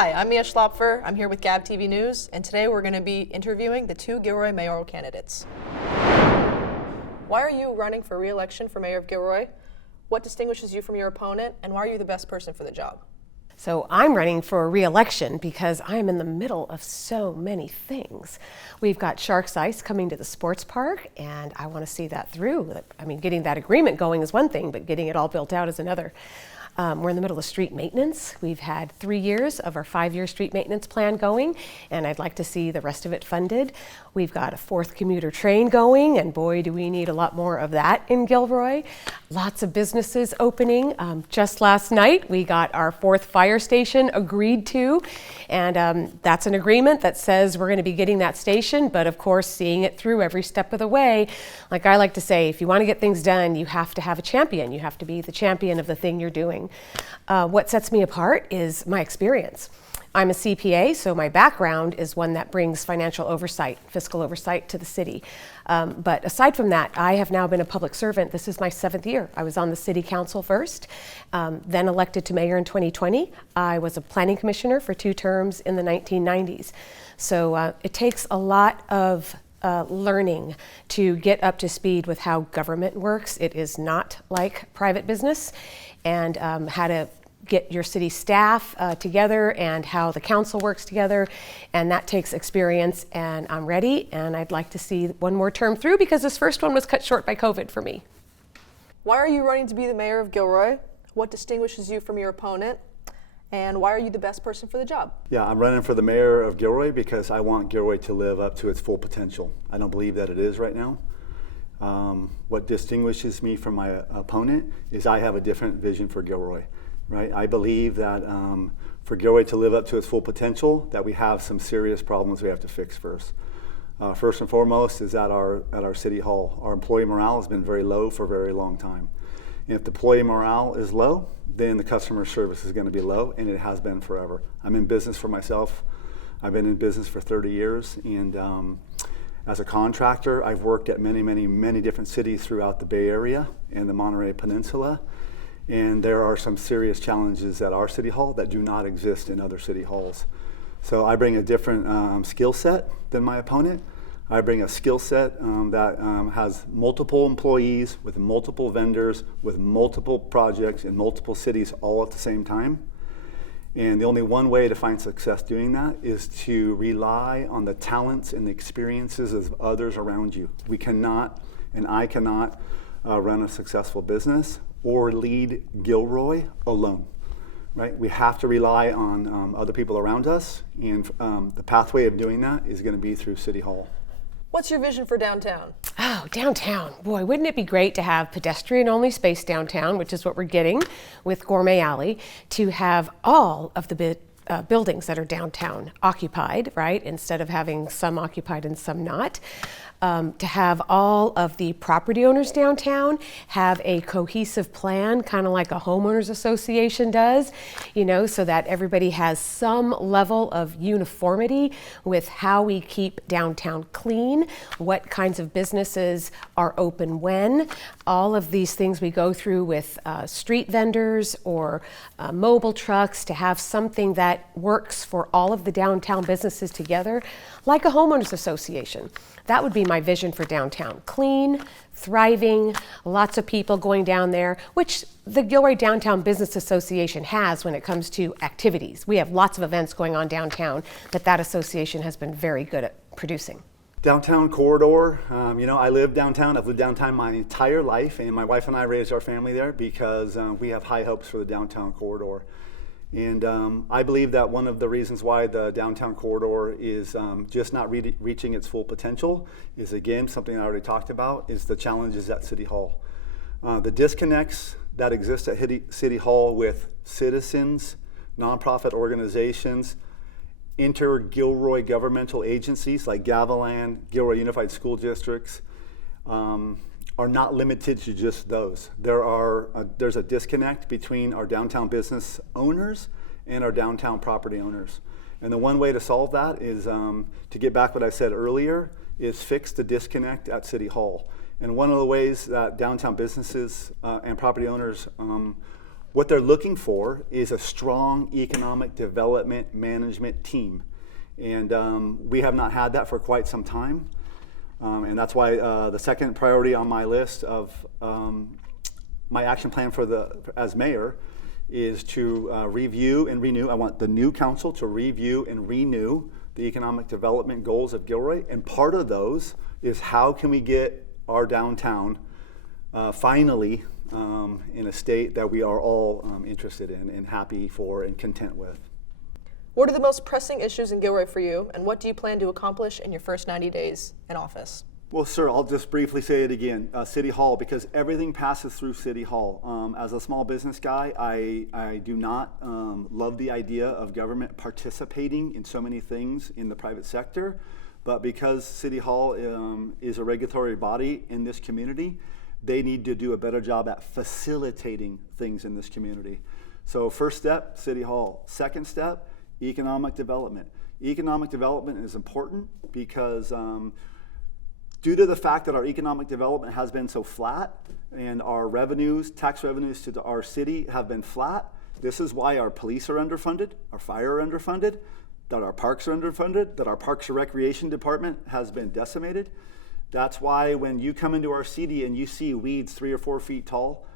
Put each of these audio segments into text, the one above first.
Hi, I'm Mia Schlopfer. I'm here with GAV TV News, and today we're going to be interviewing the two Gilroy mayoral candidates. Why are you running for re-election for mayor of Gilroy? What distinguishes you from your opponent, and why are you the best person for the job? So I'm running for re-election because I'm in the middle of so many things. We've got Sharks Ice coming to the sports park, and I want to see that through. I mean, getting that agreement going is one thing, but getting it all built out is another. We're in the middle of street maintenance. We've had 3 years of our 5-year street maintenance plan going, and I'd like to see the rest of it funded. We've got a 4th commuter train going, and boy, do we need a lot more of that in Gilroy. Lots of businesses opening. Just last night, we got our 4th fire station agreed to, and that's an agreement that says we're going to be getting that station, but of course, seeing it through every step of the way. Like I like to say, if you want to get things done, you have to have a champion. You have to be the champion of the thing you're doing. What sets me apart is my experience. I'm a CPA, so my background is one that brings financial oversight, fiscal oversight to the city. But aside from that, I have now been a public servant. This is my 7th year. I was on the city council first, then elected to mayor in 2020. I was a planning commissioner for 2 terms in the 1990s. So it takes a lot of learning to get up to speed with how government works. It is not like private business, and how to get your city staff together and how the council works together, and that takes experience, and I'm ready, and I'd like to see one more term through because this first one was cut short by COVID for me. Why are you running to be the mayor of Gilroy? What distinguishes you from your opponent? And why are you the best person for the job? Yeah, I'm running for the mayor of Gilroy because I want Gilroy to live up to its full potential. I don't believe that it is right now. What distinguishes me from my opponent is I have a different vision for Gilroy. Right? I believe that for Gilroy to live up to its full potential, that we have some serious problems we have to fix first. First and foremost is at our city hall. Our employee morale has been very low for a very long time. And if the employee morale is low, then the customer service is going to be low, and it has been forever. I'm in business for myself. I've been in business for 30 years, and as a contractor, I've worked at many different cities throughout the Bay Area and the Monterey Peninsula. And there are some serious challenges at our city hall that do not exist in other city halls. So I bring a different skill set than my opponent. I bring a skill set that has multiple employees with multiple vendors, with multiple projects in multiple cities all at the same time. And the only one way to find success doing that is to rely on the talents and the experiences of others around you. We cannot, and I cannot, run a successful business or lead Gilroy alone, right? We have to rely on other people around us, and the pathway of doing that is going to be through City Hall. What's your vision for downtown? Oh, downtown. Boy, wouldn't it be great to have pedestrian-only space downtown, which is what we're getting with Gourmet Alley, to have all of the buildings that are downtown occupied, right? Instead of having some occupied and some not. To have all of the property owners downtown have a cohesive plan, kind of like a homeowners association does, you know, so that everybody has some level of uniformity with how we keep downtown clean, what kinds of businesses are open when, all of these things we go through with street vendors or mobile trucks, to have something that works for all of the downtown businesses together, like a homeowners association. That would be my vision for downtown. Clean, thriving, lots of people going down there, which the Gilroy Downtown Business Association has when it comes to activities. We have lots of events going on downtown that association has been very good at producing. Downtown corridor, you know, I live downtown. I've lived downtown my entire life, and my wife and I raised our family there because we have high hopes for the downtown corridor. And I believe that one of the reasons why the downtown corridor is just not reaching its full potential is, again, something I already talked about, is the challenges at City Hall. The disconnects that exist at City Hall with citizens, nonprofit organizations, inter-Gilroy governmental agencies like Gavilan, Gilroy Unified School Districts, are not limited to just those. There's a disconnect between our downtown business owners and our downtown property owners. And the one way to solve that is, to get back what I said earlier, is fix the disconnect at City Hall. And one of the ways that downtown businesses and property owners What they're looking for is a strong economic development management team. And we have not had that for quite some time. And that's why the second priority on my list of my action plan as mayor is to review and renew. I want the new council to review and renew the economic development goals of Gilroy. And part of those is how can we get our downtown finally in a state that we are all interested in and happy for and content with. What are the most pressing issues in Gilroy for you, and what do you plan to accomplish in your first 90 days in office? Well, sir, I'll just briefly say it again. City Hall, because everything passes through City Hall. As a small business guy, I do not love the idea of government participating in so many things in the private sector, but because City Hall is a regulatory body in this community, they need to do a better job at facilitating things in this community. So first step, City Hall. Second step, economic development. Economic development is important because due to the fact that our economic development has been so flat and our revenues, tax revenues to our city have been flat, this is why our police are underfunded, our fire are underfunded, that our parks are underfunded, that our Parks and Recreation Department has been decimated. That's why when you come into our city and you see weeds 3 or 4 feet tall,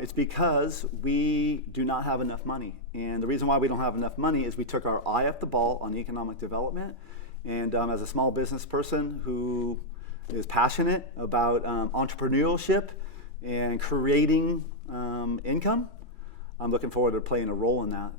it's because we do not have enough money. And the reason why we don't have enough money is we took our eye off the ball on economic development. And as a small business person who is passionate about entrepreneurship and creating income, I'm looking forward to playing a role in that.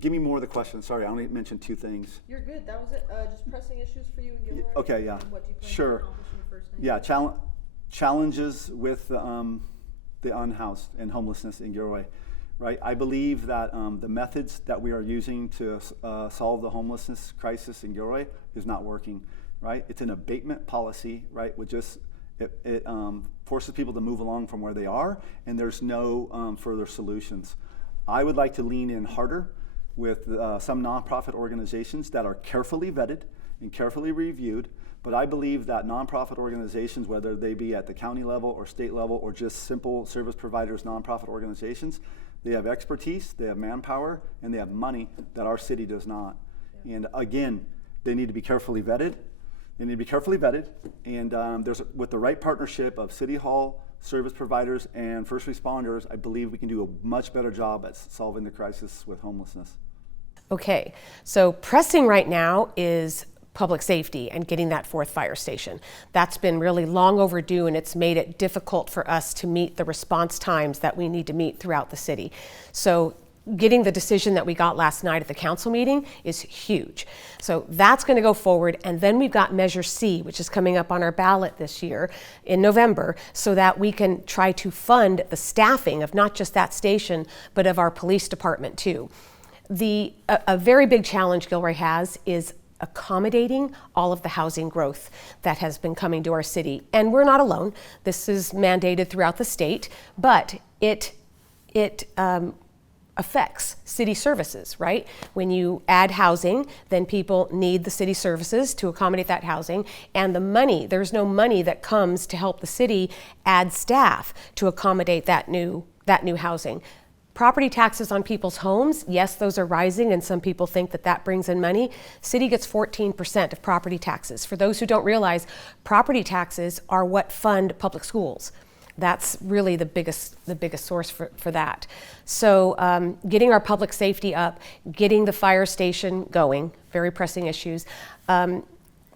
Give me more of the questions. Sorry, I only mentioned 2 things. You're good. That was it. Just pressing issues for you in Gilroy. Okay, yeah. What do you plan Sure. to accomplish in your first 90 Yeah, challenges with the unhoused and homelessness in Gilroy, right? I believe that the methods that we are using to solve the homelessness crisis in Gilroy is not working, right? It's an abatement policy, right? Which just it forces people to move along from where they are, and there's no further solutions. I would like to lean in harder with some nonprofit organizations that are carefully vetted and carefully reviewed. But I believe that nonprofit organizations, whether they be at the county level or state level or just simple service providers, nonprofit organizations, they have expertise, they have manpower, and they have money that our city does not. Yeah. And again, they need to be carefully vetted. They need to be carefully vetted. And with the right partnership of City Hall, service providers, and first responders, I believe we can do a much better job at solving the crisis with homelessness. Okay, so pressing right now is public safety and getting that 4th fire station. That's been really long overdue, and it's made it difficult for us to meet the response times that we need to meet throughout the city. So getting the decision that we got last night at the council meeting is huge. So that's going to go forward, and then we've got Measure C, which is coming up on our ballot this year in November, so that we can try to fund the staffing of not just that station, but of our police department too. A very big challenge Gilroy has is accommodating all of the housing growth that has been coming to our city. And we're not alone. This is mandated throughout the state, but it affects city services, right? When you add housing, then people need the city services to accommodate that housing. And the money, there's no money that comes to help the city add staff to accommodate that new housing. Property taxes on people's homes, yes, those are rising, and some people think that that brings in money. City gets 14% of property taxes. For those who don't realize, property taxes are what fund public schools. That's really the biggest source for that. So getting our public safety up, getting the fire station going, very pressing issues.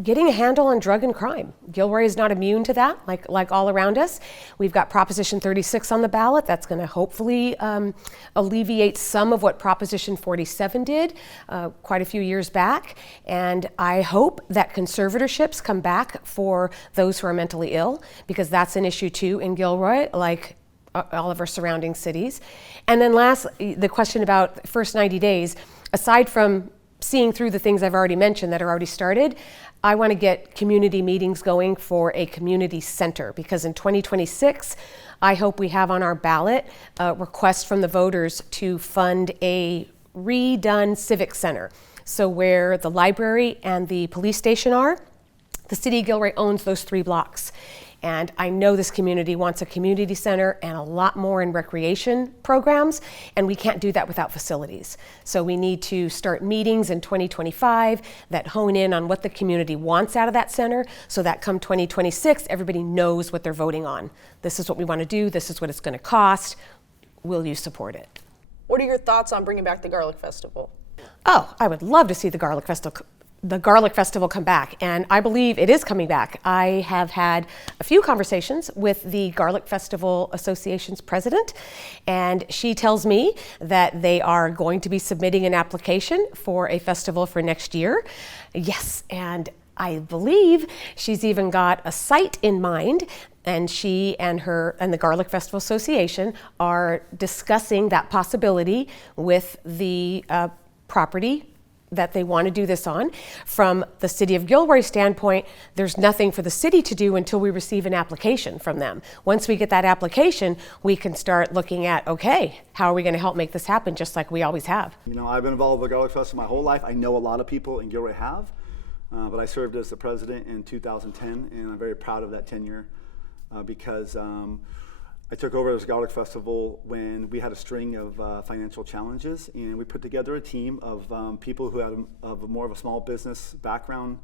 Getting a handle on drug and crime. Gilroy is not immune to that, like all around us. We've got Proposition 36 on the ballot. That's going to hopefully alleviate some of what Proposition 47 did quite a few years back. And I hope that conservatorships come back for those who are mentally ill, because that's an issue too in Gilroy, like all of our surrounding cities. And then last, the question about first 90 days, aside from seeing through the things I've already mentioned that are already started, I want to get community meetings going for a community center, because in 2026, I hope we have on our ballot a request from the voters to fund a redone civic center. So where the library and the police station are, the city of Gilroy owns those 3 blocks. And I know this community wants a community center and a lot more in recreation programs, and we can't do that without facilities. So we need to start meetings in 2025 that hone in on what the community wants out of that center, so that come 2026, everybody knows what they're voting on. This is what we want to do, this is what it's going to cost. Will you support it? What are your thoughts on bringing back the Garlic Festival? Oh, I would love to see the Garlic Festival come back, and I believe it is coming back. I have had a few conversations with the Garlic Festival Association's president, and she tells me that they are going to be submitting an application for a festival for next year. Yes, and I believe she's even got a site in mind, and she and the Garlic Festival Association are discussing that possibility with the property that they want to do this on. From the City of Gilroy standpoint, there's nothing for the city to do until we receive an application from them. Once we get that application, we can start looking at, okay, how are we going to help make this happen, just like we always have. You know, I've been involved with the Garlic Festival my whole life. I know a lot of people in Gilroy have, but I served as the president in 2010, and I'm very proud of that tenure because I took over as Garlic Festival when we had a string of financial challenges, and we put together a team of people who had more of a small business background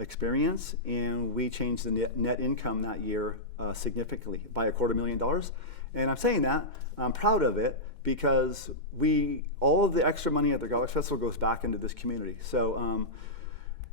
experience, and we changed the net income that year significantly by $250,000. And I'm saying that, I'm proud of it, because all of the extra money at the Garlic Festival goes back into this community. So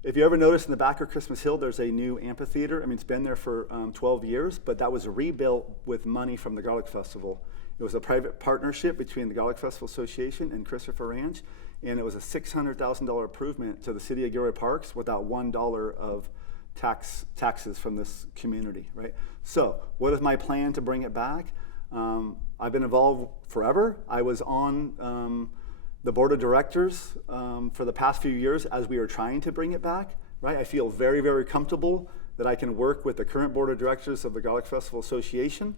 if you ever notice in the back of Christmas Hill, there's a new amphitheater. I mean, it's been there for 12 years, but that was rebuilt with money from the Garlic Festival. It was a private partnership between the Garlic Festival Association and Christopher Ranch, and it was a $600,000 improvement to the City of Gilroy Parks without $1 of taxes from this community, right? So what is my plan to bring it back? I've been involved forever. I was on the board of directors for the past few years as we were trying to bring it back, right? I feel very, very comfortable that I can work with the current board of directors of the Garlic Festival Association.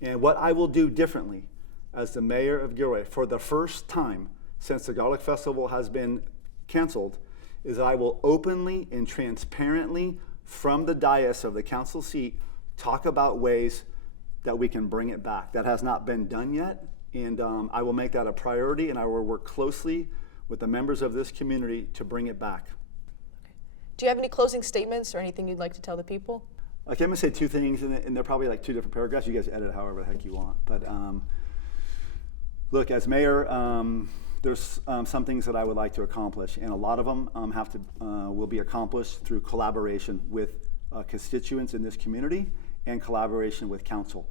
And what I will do differently as the mayor of Gilroy for the first time since the Garlic Festival has been canceled is that I will openly and transparently from the dais of the council seat talk about ways that we can bring it back. That has not been done yet. And I will make that a priority, and I will work closely with the members of this community to bring it back. Do you have any closing statements or anything you'd like to tell the people? Okay, I'm gonna say two things, and they're probably like two different paragraphs. You guys edit however the heck you want. But look, as mayor, there's some things that I would like to accomplish, and a lot of them will be accomplished through collaboration with constituents in this community and collaboration with council.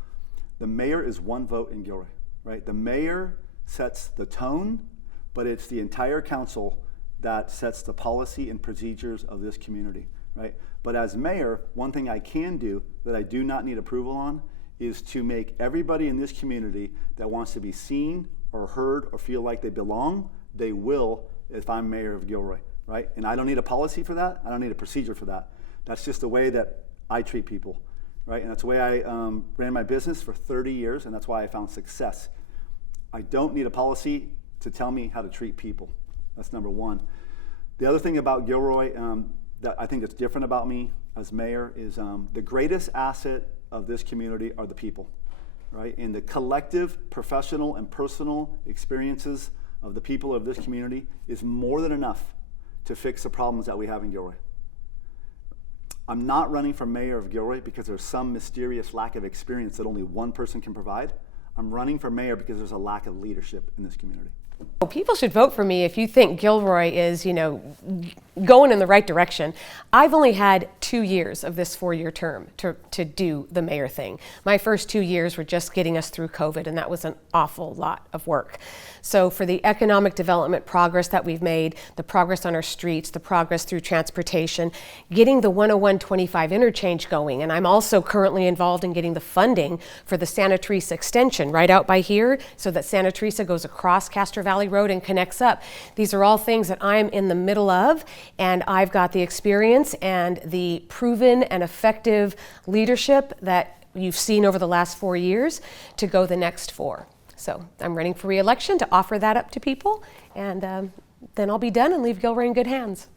The mayor is one vote in Gilroy. Right? The mayor sets the tone, but it's the entire council that sets the policy and procedures of this community, right? But as mayor, one thing I can do that I do not need approval on is to make everybody in this community that wants to be seen or heard or feel like they belong, they will if I'm mayor of Gilroy, right? And I don't need a policy for that. I don't need a procedure for that. That's just the way that I treat people. Right? And that's the way I ran my business for 30 years, and that's why I found success. I don't need a policy to tell me how to treat people. That's number one. The other thing about Gilroy that I think that's different about me as mayor is the greatest asset of this community are the people, right? And the collective professional and personal experiences of the people of this community is more than enough to fix the problems that we have in Gilroy. I'm not running for mayor of Gilroy because there's some mysterious lack of experience that only one person can provide. I'm running for mayor because there's a lack of leadership in this community. Well, people should vote for me if you think Gilroy is, going in the right direction. I've only had 2 years of this 4-year term to do the mayor thing. My first 2 years were just getting us through COVID, and that was an awful lot of work. So for the economic development progress that we've made, the progress on our streets, the progress through transportation, getting the 101-25 interchange going, and I'm also currently involved in getting the funding for the Santa Teresa extension right out by here so that Santa Teresa goes across Castro Valley Road and connects up. These are all things that I'm in the middle of, and I've got the experience and the proven and effective leadership that you've seen over the last 4 years to go the next 4. So I'm running for re-election to offer that up to people, and then I'll be done and leave Gilroy in good hands.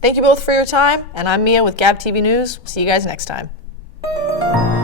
Thank you both for your time, and I'm Mia with GAV TV News. See you guys next time. you.